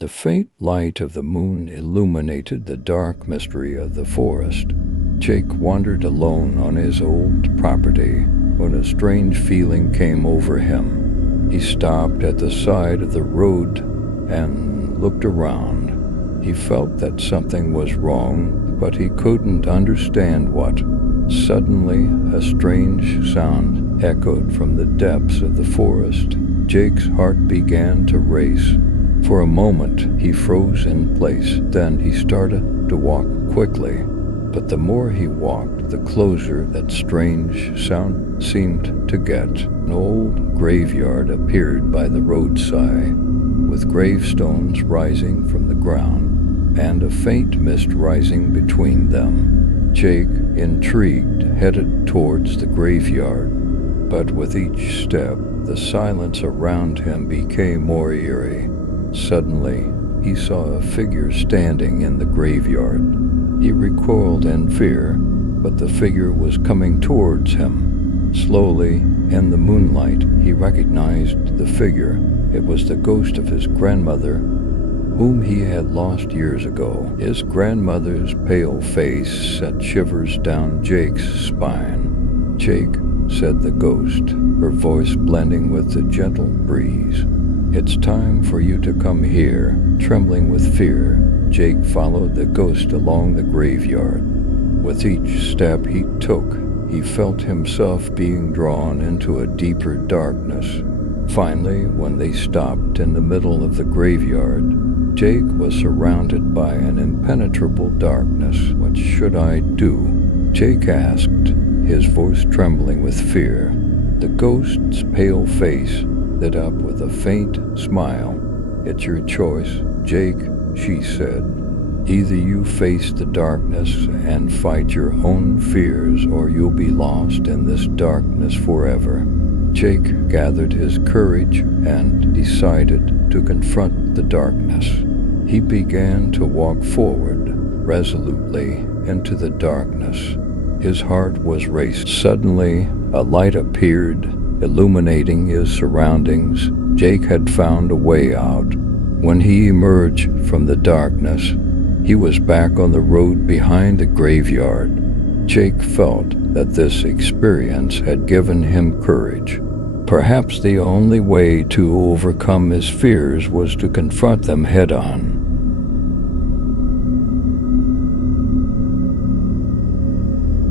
The faint light of the moon illuminated the dark mystery of the forest. Jake wandered alone on his old property when a strange feeling came over him. He stopped at the side of the road and looked around. He felt that something was wrong, but he couldn't understand what. Suddenly, a strange sound echoed from the depths of the forest. Jake's heart began to race. For a moment, he froze in place. Then he started to walk quickly. But the more he walked, the closer that strange sound seemed to get. An old graveyard appeared by the roadside, with gravestones rising from the ground, and a faint mist rising between them. Jake, intrigued, headed towards the graveyard. But with each step, the silence around him became more eerie. Suddenly, he saw a figure standing in the graveyard. He recoiled in fear, but the figure was coming towards him. Slowly, in the moonlight, he recognized the figure. It was the ghost of his grandmother, whom he had lost years ago. His grandmother's pale face sent shivers down Jake's spine. "Jake," said the ghost, her voice blending with the gentle breeze. "It's time for you to come here." Trembling with fear, Jake followed the ghost along the graveyard. With each step he took, he felt himself being drawn into a deeper darkness. Finally, when they stopped in the middle of the graveyard, Jake was surrounded by an impenetrable darkness. "What should I do?" Jake asked, his voice trembling with fear. The ghost's pale face lit up with a faint smile. "It's your choice, Jake," she said. "Either you face the darkness and fight your own fears, or you'll be lost in this darkness forever." Jake gathered his courage and decided to confront the darkness. He began to walk forward, resolutely, into the darkness. His heart was racing. Suddenly, a light appeared, illuminating his surroundings. Jake had found a way out. When he emerged from the darkness, he was back on the road behind the graveyard. Jake felt that this experience had given him courage. Perhaps the only way to overcome his fears was to confront them head-on.